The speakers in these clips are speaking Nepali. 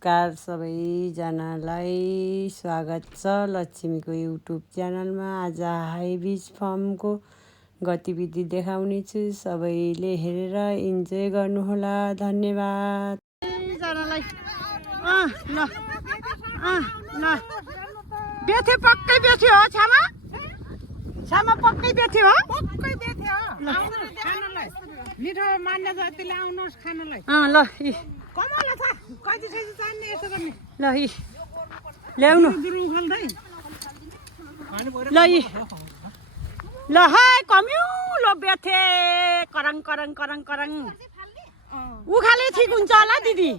नमस्कार सबैजनालाई स्वागत छ लक्ष्मीको युट्युब च्यानलमा। आज हाइबिज फार्मको गतिविधि देखाउने छु। सबैले हेरेर इन्जोय गर्नुहोला। धन्यवाद। बेथे पक्कै बेथे हो छामा छामा पक्कै बेथे हो पक्कै बेथे हो खानलाई मिठो मान्ने जतिले आउनुहोस् खानलाई ल कमाल छ कति छैन चाहिने यसो गर्ने ल ल्याउनु दुरु उखाल्दै ल ल हाय कम्यु ल बेथे करङ करङ करङ करङ उखाले ठिक हुन्छ होला दिदी।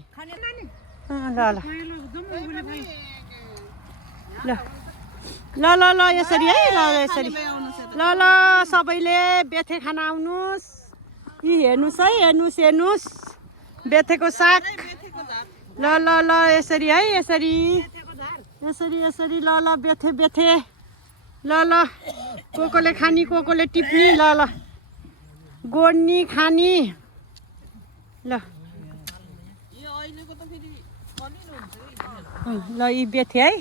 ल ल ल ल ल यसरी है ल यसरी ल ल सबैले बेथे खान आउनुहोस्। यी हेर्नुहोस् है हेर्नुहोस् बेथेको साग। ल ल ल यसरी है यसरी यसरी यसरी ल ल बेथे बेथे ल ल कोले खानी कोले टिप्नी ल ल गोड्नी खानी ल ल यी बेथे है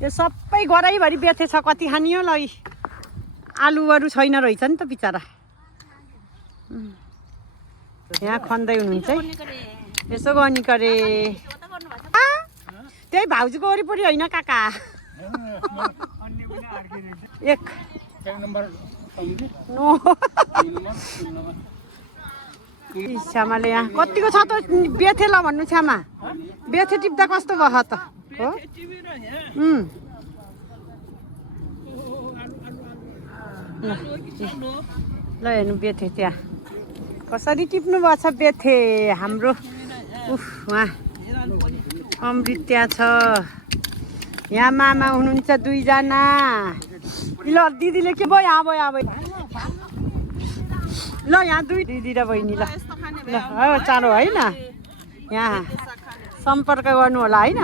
यो सबै गराइभरि बेथे छ। कति खानी हो ल यी आलुहरू छैन रहेछ नि त बिचरा। यहाँ खन्दै हुनुहुन्छ है यसो गर्ने करे त्यही भाउजूको वरिपरि होइन काका। एक छ्यामाले यहाँ कतिको छ त बेथे ल भन्नु छ्यामा बेथे टिप्दा कस्तो भयो त हो। ल हेर्नु बेथे त्यहाँ कसरी टिप्नु भएको छ बेथे हाम्रो। उहाँ अमृत त्यहाँ छ। यहाँ मामा हुनुहुन्छ दुईजना। ल दिदीले के भयो यहाँ भयो यहाँ भयो ल यहाँ दुई दिदी र बहिनी ल ल चाँडो होइन यहाँ सम्पर्क गर्नु होला होइन।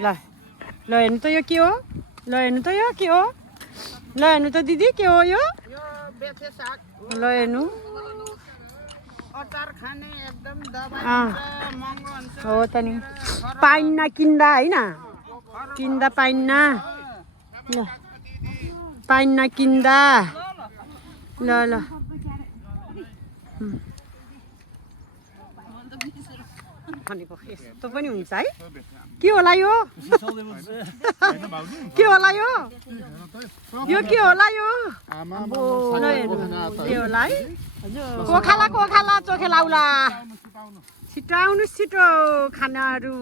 ल ल हेर्नु त यो के हो ल हेर्नु त यो के हो ल हेर्नु त दिदी के हो यो ल हेर्नु हो त नि पाइन्न किन्दा होइन किन्दा पाइन्न ल पाइन्न किन्दा ल ल भनेको यस्तो पनि हुन्छ है। के होला यो के होला यो यो के होला यो के होला है। कोखाला कोखाला चोखेलाउला छिटो आउनुहोस् छिटो खानाहरू।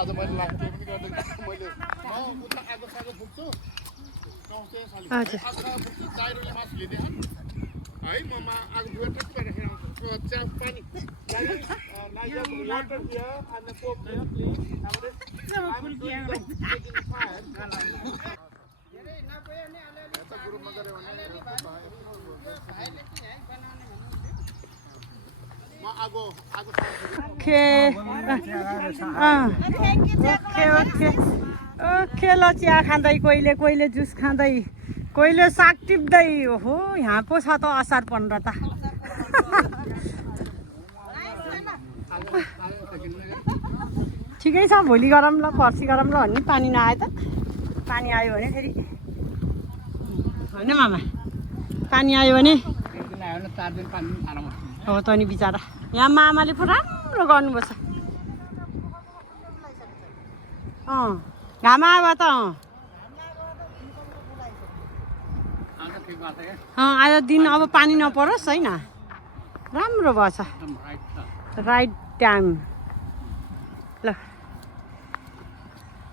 आज मैले लाग्थेँ पनि गर्दैन मैले उता आगो सागो फुक्छु दाइरोले मासु लिदिए है ममा आगो दुवै टक्क राखेर आउँछु चिया पानी वाटर दियो अनि कोक दियो ओके ल चिया खाँदै कोहीले कोहीले जुस खाँदै कोहीले साग टिप्दै। हो यहाँ पो छ त असार 15 त। ठिकै छ भोलि गरौँ ल पर्सि गरौँ ल भन्ने पानी नआयो त। पानी आयो भने फेरि होइन मामा पानी आयो भने हो त नि बिचरा। यहाँ मामाले पो राम्रो गर्नुभएको छ। घाम आयो त आज दिन अब पानी नपरोस् होइन राम्रो भएछ राइट टाइम। ल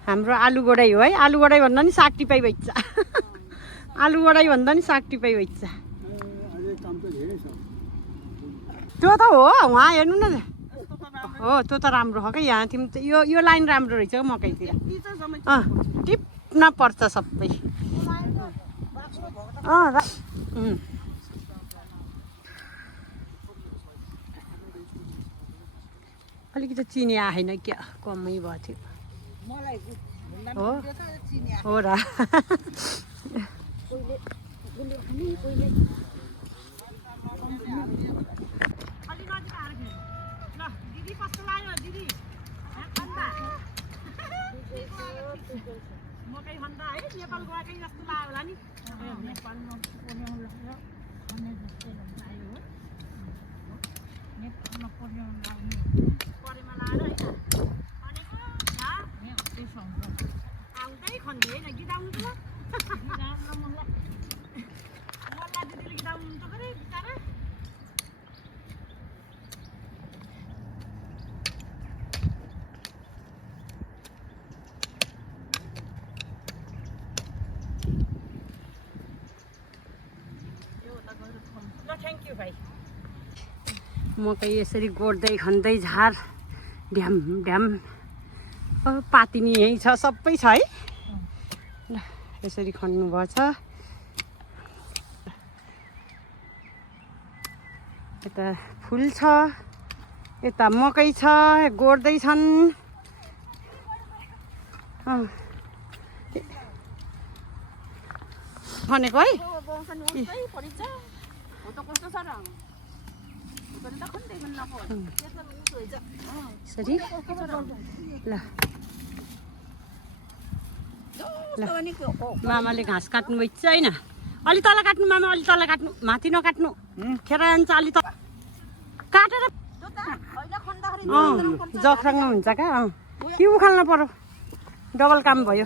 हाम्रो आलु गोडाइ हो है। आलु गोडाइ भन्दा नि साग टिपाइ भइन्छ आलु गोडाइ भन्दा नि साग टिपाइ भइन्छ। त्यो त हो उहाँ हेर्नु न हो त्यो त राम्रो हो क्या। यहाँ तिमी यो लाइन राम्रो रहेछ मकैतिर टिप्न पर्छ सबै। अलिकति चिनी आएन क्या कमै भएको थियो। हो हो र मकै खन्दा है नेपाल गएकै जस्तो लाग्यो होला नि नेपालमा परेमा लाएर आउँदै खन्दै होइन गीत आउनु त मल्ला दिदीले गीत आउनु त पऱ्यो बिचरा थ्याङ्क यू भाइ मकै यसरी गोड्दै खन्दै झार ढ्याम ढ्याम पातिनी यहीँ छ सबै छ है ल यसरी खन्नुभएछ यता फुल छ यता मकै छ गोड्दैछन् भनेको है यसरी ल मामाले घाँस काट्नु भइन्छ होइन अलि तल काट्नु मामा अलि तल काट्नु माथि नकाट्नु खेर जान्छ अलि त काटेर जख्राङ्ग हुन्छ क्या कि उखाल्न पर्यो डबल काम भयो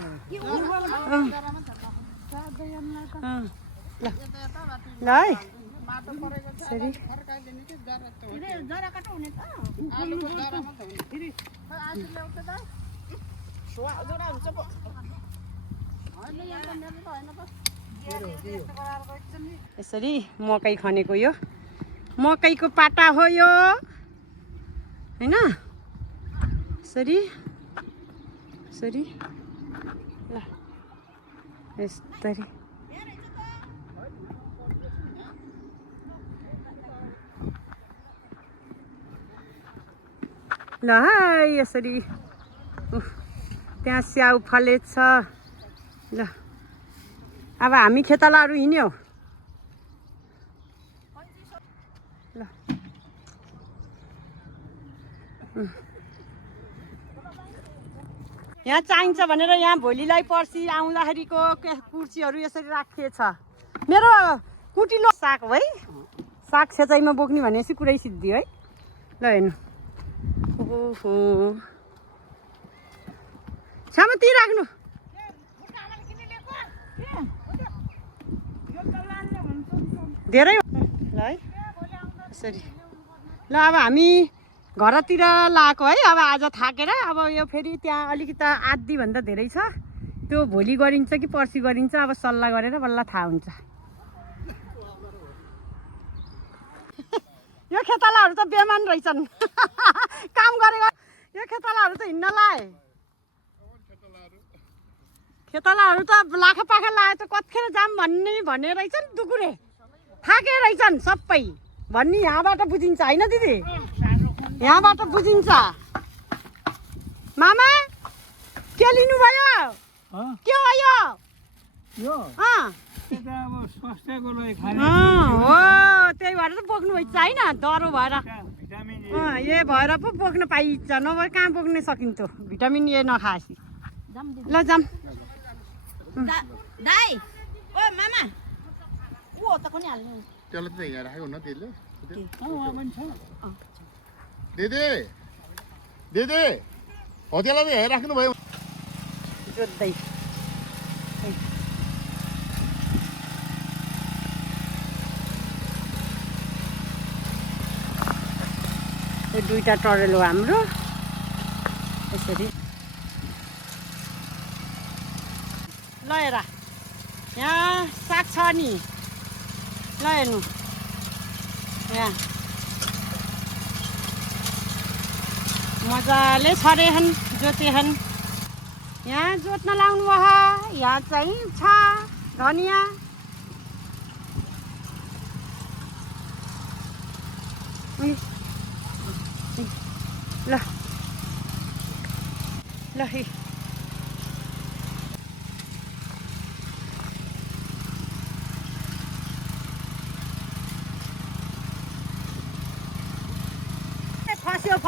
ल ल है यसरी यसरी मकै खनेको यो मकैको पाटा हो यो होइन यसरी यसरी ल यस्तरी ल है यसरी त्यहाँ स्याउ फलेछ ल अब हामी खेतालाहरू हिँड्यौँ ल यहाँ चाहिन्छ भनेर यहाँ भोलिलाई पर्सि आउँदाखेरिको कुर्सीहरू यसरी राखिएछ मेरो कुटिलो साग हो है साग सेचाइमा बोक्ने भनेपछि कुरै सिद्धि है ल हेर्नु ओहो सामा ती राख्नु धेरै ल है यसरी ल अब हामी घरतिर लाएको है अब आज थाकेर अब यो फेरि त्यहाँ अलिकति आधीभन्दा धेरै छ त्यो भोलि गरिन्छ कि पर्सि गरिन्छ अब सल्लाह गरेर बल्ल थाहा हुन्छ यो खेतालाहरू त बेमान रहेछन् काम गरेको यो खेतालाहरू त हिँड्न लाए खेतालाहरू त लाखा पाखा लाए त कतिखेर जाम भन्ने रहेछन् दुकुरे थाके रहेछन् सबै भन्ने यहाँबाट बुझिन्छ होइन दिदी यहाँबाट बुझिन्छ मामा के लिनु भयो के हो यो हो त्यही भएर त बोक्नु भइन्छ होइन डह्रो भएर ए भएर पो बोक्न पाइन्छ नभए कहाँ बोक्न सकिन्थ्यो भिटामिन ए नखाएपछि ल जाम दाइ ओ मामा ऊ हो त कुनै हाल्नु त्यसलाई त यहाँ राखेको न त्यसले दिदी दिदी हो त्यसलाई त यहाँ राख्नु भयो जोत्दै यो दुईटा टरेलो हाम्रो यसरी ल हेर यहाँ साग छ नि ल हेर्नु यहाँ मजाले छरेछन् जोतेछन् यहाँ जोत्न लाउनु भयो यहाँ चाहिँ छ धनियाँ ल ल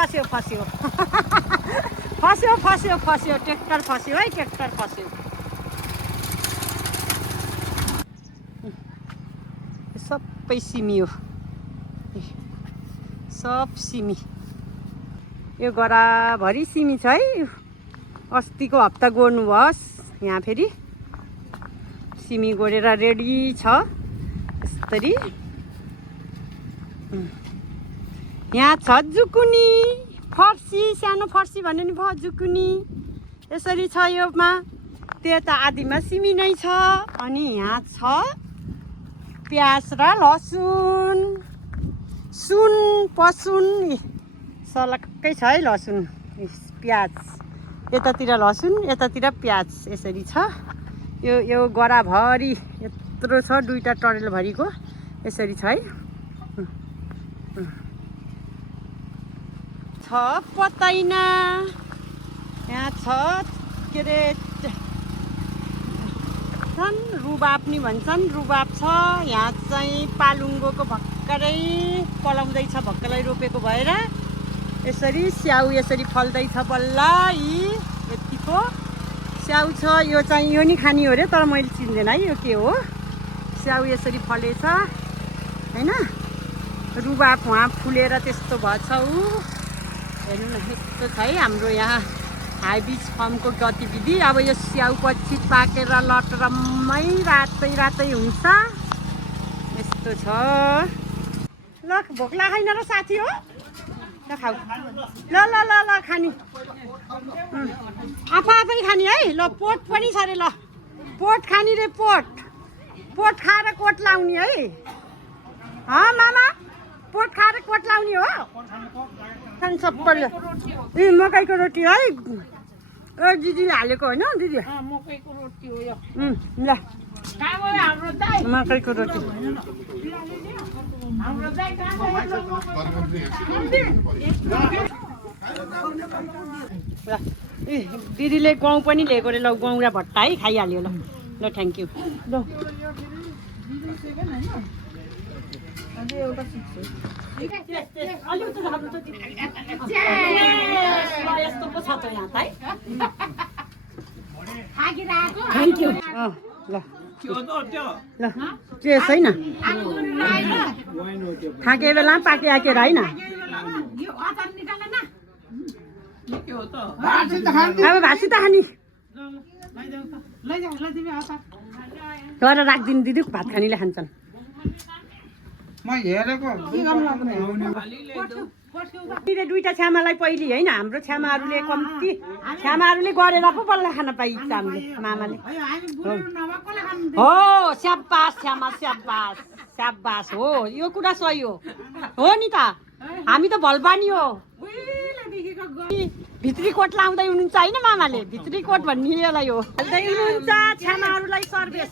फस्यो फस्यो फस्यो फस्यो फस्यो ट्र्याक्टर फस्यो है ट्र्याक्टर फस्यो सबै सिमी हो सब सिमी यो गराभरि सिमी छ है अस्तिको हप्ता गोड्नुभयोस् यहाँ फेरि सिमी गोडेर रेडी छ यसरी यहाँ छ जुकुनी फर्सी सानो फर्सी भन्यो नि भयो जुकुनी यसरी छ योमा त्यता आधीमा सिमी नै छ अनि यहाँ छ प्याज र लसुन सुन पसुन सलक्कै छ है लसुन प्याज यतातिर लसुन यतातिर प्याज यसरी छ यो गराभरि यत्रो छ दुईटा टरेलभरिको यसरी छ है छ पताइना यहाँ छ के अरे छन् रुबाब नि भन्छन् रुबाब छ यहाँ चाहिँ पालुङ्गोको भर्खरै पलाउँदैछ भर्खरै रोपेको भएर यसरी स्याउ यसरी फल्दैछ बल्ल यी यतिको स्याउ छ यो चाहिँ यो नि खाने हो अरे तर मैले चिन्दैन है यो के हो स्याउ यसरी फलेछ हैन रुबाब वहाँ फुलेर त्यस्तो भएछ ऊ हेर्नु न यस्तो छ है हाम्रो यहाँ हाइब्रिड फार्मको गतिविधि अब यो स्याउ पछि पाकेर लटरम्मै रातै रातै हुन्छ यस्तो छ ल भोक लागेन र साथी हो ल खाऊ ल ल ल ल खानी आफै खानी है ल पोट पनि छ अरे ल पोट खानी रे पोट खाएर कोट लाउने है मामा पोट खाएर कोट लाउने हो खान सबैले ए मकैको रोटी है ए दिदीले हालेको होइन दिदी मकैको रोटी हो यो ल मकैको रोटी ए दिदीले गहुँ पनि ल्याएको अरे ल गहुँ र भट्टा है खाइहाल्यो ल ल थ्याङ्क यू ल यस्तो पो छ त यहाँ त है थ्याङ्क यू ल ल के छैन थाके बेला पाके आकेर होइन अब भाँसी त खाने गरेर राखिदिनु दिदी भात खानेले खान्छन् दुईटा छ्यामालाई पहिली होइन हाम्रो छ्यामाहरूले कम्ती छ्यामाहरूले गरेर पो बल्ल खान पाइन्छ हामीले मामाले हो स्याबास छ्यामा स्याबास स्याबास हो यो कुरा सही हो नि त हामी त भलपानी हो भित्री कोट लाउँदै हुनुहुन्छ होइन मामाले भित्री कोट भन्ने यसलाई हो हाल्दै हुनुहुन्छ छ्यामाहरूलाई सर्भिस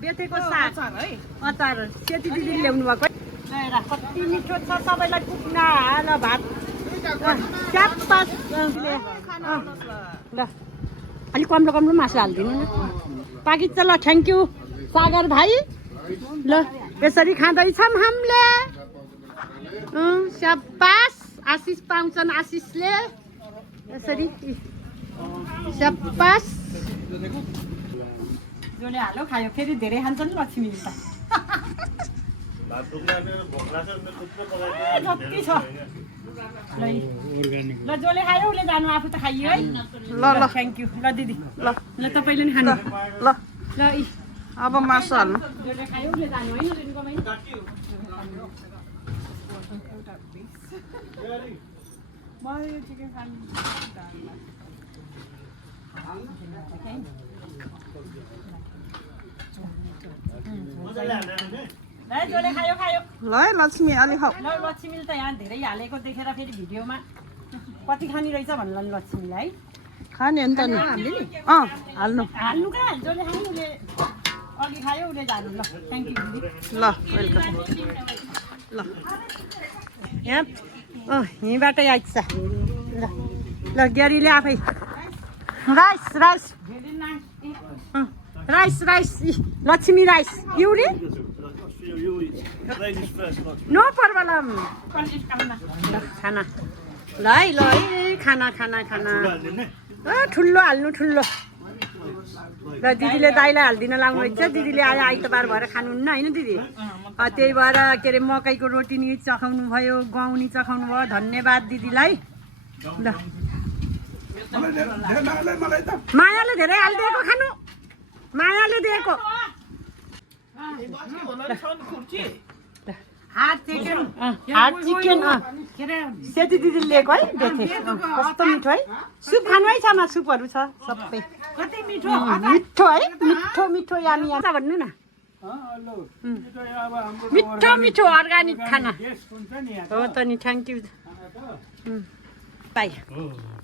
बेथेको साग अचार सेती दिदीले ल्याउनु भएको कति मिठो छ सबैलाई पुग्न हाल भात स्याबास ल अलिक कम्लो कम्लो मासु हालिदिनु न पाकिन्छ ल थ्याङ्क यू सागर भाइ ल यसरी खाँदैछौँ हामीले स्याबास आशिष पाउँछन् आशिषले यसरी स्याबास जसले हालो खायो फेरि धेरै खान्छन् लक्ष्मीले त जति छ ल जसले खायो उसले जानु आफू त खाइयो है ल ल थ्याङ्क यू ल दिदी ल ल तपाईँले नि खानु ल ल अब मासु हाल्नु जसले खायो उसले जानु है जसले खायो खायो ल लक्ष्मी अलिक खाऊ ल लक्ष्मीले त यहाँ धेरै हालेको देखेर फेरि भिडियोमा कति खाने रहेछ भन्नु नि लक्ष्मीलाई है खाने नि त नि हामीले नि हाल्नु हाल्नु कहाँ जसले खायो उसले अघि खायो उसले जानु ल थ्याङ्क यू दिदी ल वेलकम ल यहाँ यहीँबाटै आइन्छ ल ल ग्यारीले आफै rice rice rice rice Lakshmi rice युरी नो प्रब्लम खाना ल है खाना खाना खाना ठुलो हाल्नु ठुलो र दिदीले दाइलाई हालिदिन लाउनु रहेछ दिदीले आज आइतबार भएर खानुहुन्न होइन दिदी त्यही भएर के अरे मकैको रोटी नि चखाउनु भयो गहुँ नि चखाउनु भयो धन्यवाद दिदीलाई ल मायाले धेरै हालिदिएको खानु मायाले दिएको हार्ट चिकन सेती दिदीले लिएको है बेथे कस्तो मिठो है सुप खानु है छामा सुपहरू छ सबै मिठो है मिठो मिठो यामी यामी भन्नु न मिठो मिठो अर्ग्यानिक खाना हो त नि थ्याङ्क यू भाइ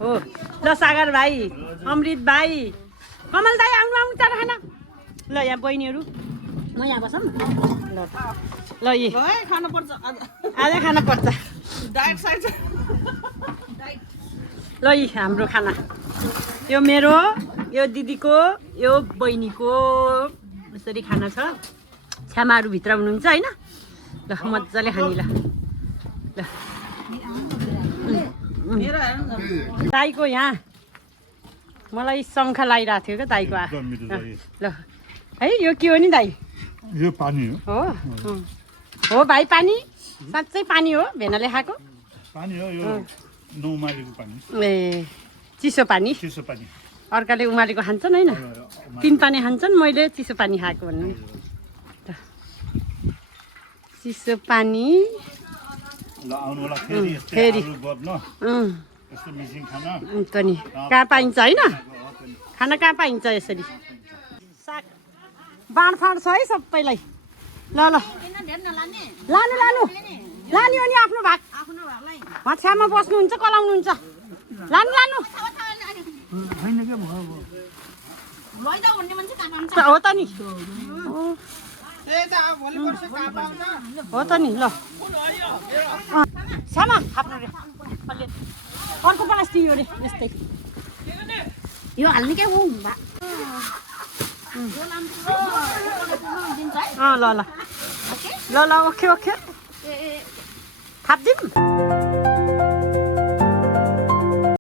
हो ल सागर भाइ अमृत भाइ कमल दाई आउनु आउनु चाँडो खाना ल यहाँ बहिनीहरू म यहाँ बसौँ ल ल यी आज खानु पर्छ ल यी हाम्रो खाना यो मेरो यो दिदीको यो बहिनीको यसरी खाना छ छ्यामाहरू भित्र हुनुहुन्छ होइन ल मजाले खानी ल दाईको यहाँ मलाई शङ्ख लगाइरहेको थियो क्या दाईको ल है यो के हो नि दाई यो पानी हो हो भाइ पानी साँच्चै पानी हो भेनाले खाएको पानी हो यो नौमालीको पानी ए चिसो पानी अर्काले उमालेको खान्छन् होइन तिन पानी खान्छन् मैले चिसो पानी खाएको भन्नु चिसो पानी फेरि त नि कहाँ पाइन्छ होइन खाना कहाँ पाइन्छ यसरी साग बाँडफाँड छ है सबैलाई ल ल लानु लानु लाने हो नि आफ्नो भाग छ्यामा बस्नुहुन्छ कलाउनुहुन्छ लानु लानु हो त नि हो त नि ल छ्यामा आफ्नो रे अर्को प्लास्टिक हो रे यस्तै यो हाल्ने क्या ल ल ल ल ओके ओके थापिदिउँ